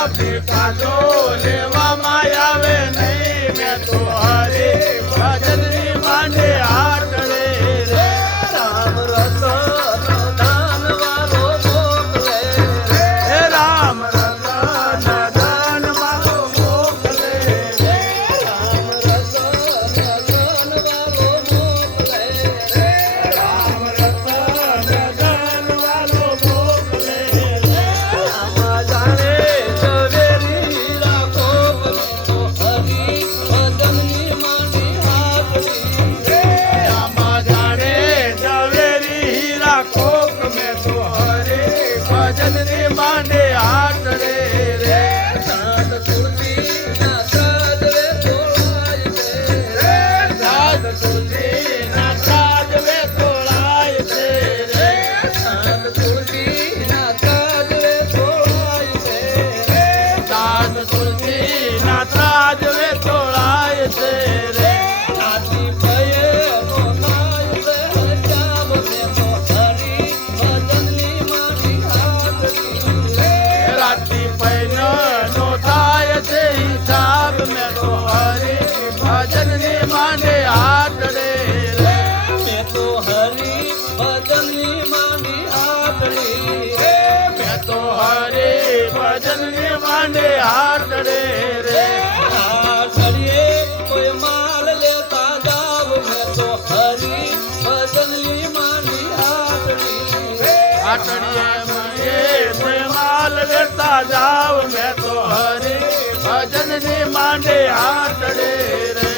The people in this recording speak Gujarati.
કાજો લેવામાં આવે નહીં મેં તો હરે ભજનની માંડે આટડે રે રામ રતન દાન વાલો મોકલે હે રામ રતન દાન વાલો મોકલે રે રામ રતન દાન વાલો મોકલે રામ રતન દાન વાલો મોકલે રે આમાં જાણે ઝવેરી રાખો તો હરી ભજનની માંડી હાથડી રે આમાં જાણે ઝવેરી હીરા કોક મેં તો હરે ભજનની માંડે આટડે રે સાત તુલસીના સાજવે તોળાય છે રે સાત તુલસીના સાજવે તોળાય છે રે સાત તુલસીના સાજવે તોળાય છે સાત તુલસીના સાજવે તોળાય છે રે આથી ભયે મોનાય છે હજાબ મેં તો હરી ભજનની માંડી હાથડી રાતી પૈનો નો થાય છે હિસાબ મેં તો હરે ભજનની માંડે આટડે રે મેં તો હરી ભજનની માંડી હાથડી મેં તો હરે ભજનની માંડે આટડે રે આ ઘડીએ કોઈ માલ લેતા જાવ મેં તો હરી ભજનની માંડી હાથડી આટડીએ મને માલ લેતા જાવ મેં તો હરે ભજનની માંડે આટડે રે